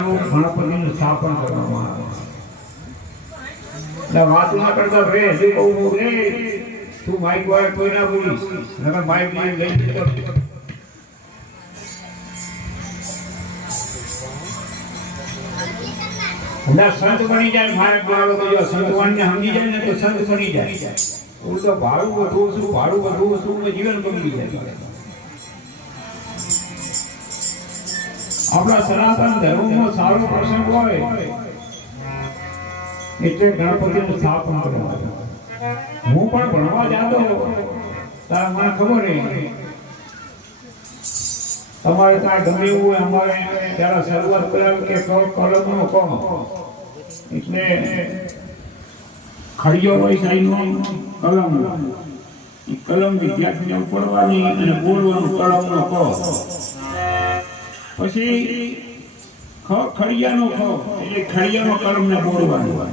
ગણપતિનું સ્થાપન કરવામાં આવે એટલે વાત ના કરતા રે હજી કહું રે તું માઇક વાળા કોઈ ના બોલીશ નકર માઇક લઈ જતો સંત બની જાય માઇક વાળો તો જો સંતવાનને સમજી જાય ને તો સંત બની જાય હું તો ભાડું વધુ છું જીવન બગડી જાય આપણા સનાતન ધર્મમાં સારો પ્રસંગ હોય એટલે ગણપતિનું સ્થાપન કરવાનું હું પણ ભણવા જતો ત્યારે મને ખબર તમારે ત્યાં ગમે એવું હોય અમારે ત્યારે શરૂઆત કરાવી કે કલમનો ક એટલે ખડીયો હોય સાઈડનો કલમ વિદ્યાર્થીને પડવાની અને બોલવાનું કલમનો ક પછી ખડિયાનો ખ એટલે ખડિયાનો કર્મને બોલવાનું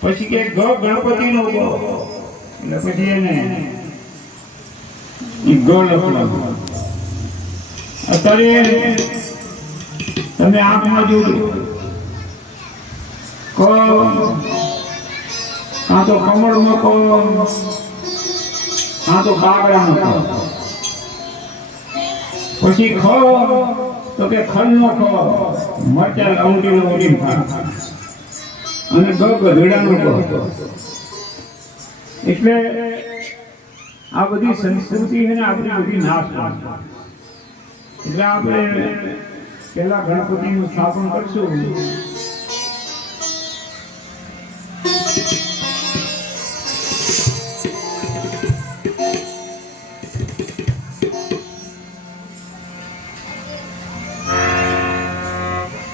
પછી કે ગ ગણપતિનો ગ એટલે પછી એને ગ લખવાનું અત્યારે તમે આંખમાં જોજો ક કાં તો કમળનો ક કાં તો કાગડાનો ક પછી ખ તો કે ખલનો ખ મરચા લવંડી ખા અને ગ ગધેડાનો ગ એટલે આ બધી સંસ્કૃતિ છે ને આપણી બધી નાશ પામશે એટલે આપણે પહેલા ગણપતિનું સ્થાપન કરશું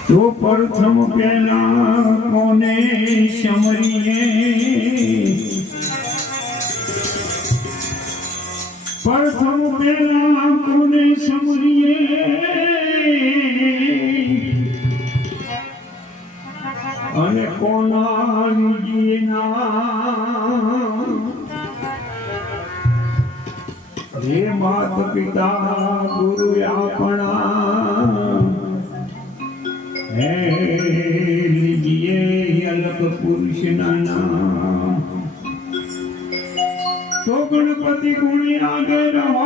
તો પ્રથમ પેલા કોને સમરીએ પ્રથમ પેલા કોને સમરીએ અને કોના જીના હે માત પિતા ગુરુ આપણા લીજીએ અલગ પુરુષના નામ તો ગણપતિ ગુણી આગે રહો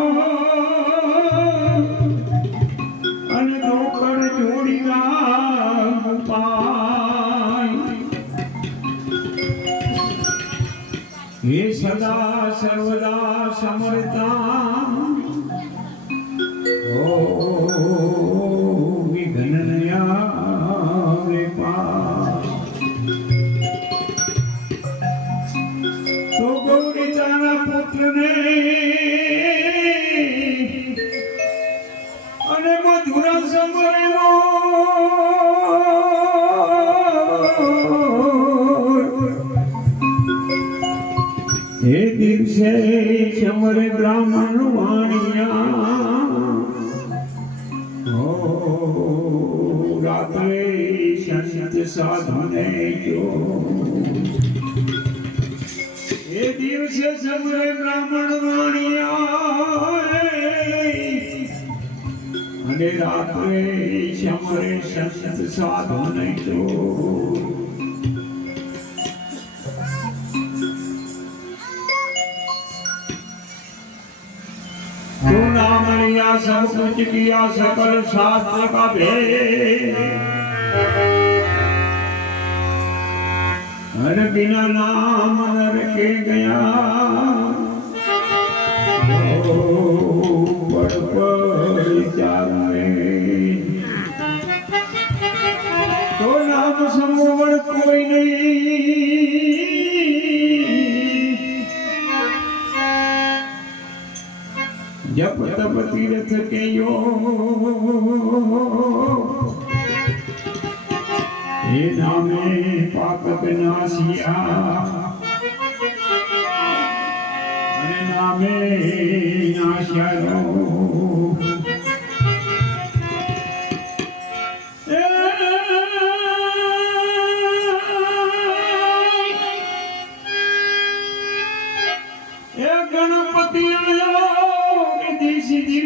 અને નોકર જોડી પાય હે સદા સર્વદા સમરતા ઓ વિઘ્નયા તો ગૌરી તારા પુત્રને અને મધુરા સમરેલો એ દિવસે સમરે બ્રાહ્મણ વાણિયા રાત્રે સંત સાધને જો એ દિવસે સમરે બ્રાહ્મણ વાણિયા અને રાત્રે સમરે સંત સાધને જો लिया सब कुछ किया सकल शास्त्र का भेद हर बिना नाम नर के गया तो नाम समूह कोई नहीं जप तप तीर्थ के यो हे नामे पापक नासिया अरे नामे नाशरो गणपति सिद्धि